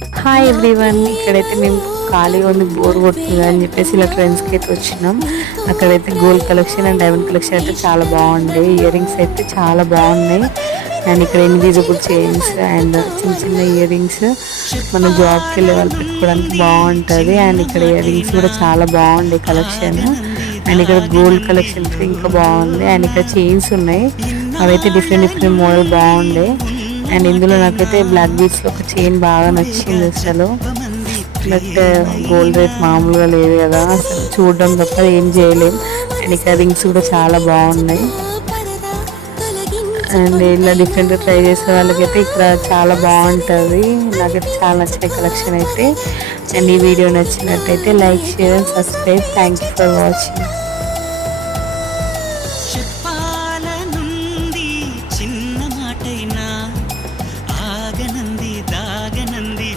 Hi everyone, ఇక్కడైతే మేము ఖాళీగా ఉంది, బోర్ కొడుతుంది అని చెప్పేసి ఇలా ట్రెండ్స్కి అయితే వచ్చినాం. అక్కడైతే gold collection and diamond collection అయితే చాలా బాగుంది. ఇయర్ రింగ్స్ అయితే చాలా బాగున్నాయి. అండ్ ఇక్కడ ఇన్విజిబుల్ చైన్స్ అండ్ చిన్న చిన్న ఇయర్ రింగ్స్ మన జాబ్కి వెళ్ళే వాళ్ళు పెట్టుకోవడానికి బాగుంటుంది. అండ్ ఇక్కడ ఇయర్ రింగ్స్ కూడా చాలా బాగుంది కలెక్షన్. అండ్ ఇక్కడ గోల్డ్ కలెక్షన్ ఇంకా బాగుంది. అండ్ ఇక్కడ చైన్స్ ఉన్నాయి, అవైతే డిఫరెంట్ డిఫరెంట్ మోడల్ బాగుండే. అండ్ ఇందులో నాకైతే బ్లాక్ బీడ్స్లో ఒక చైన్ బాగా నచ్చింది అసలు. బట్ గోల్డ్ రేట్ మామూలుగా లేదు కదా, అసలు చూడడం తప్ప ఏం చేయలేం. అండ్ ఇక్కడ రింగ్స్ కూడా చాలా బాగున్నాయి. అండ్ ఇలా డిఫరెంట్ ట్రై చేసే వాళ్ళకైతే ఇక్కడ చాలా బాగుంటుంది. నాకైతే చాలా నచ్చిన కలెక్షన్ అయితే. అండ్ ఈ వీడియో నచ్చినట్టయితే like, share and subscribe. Thank you for watching.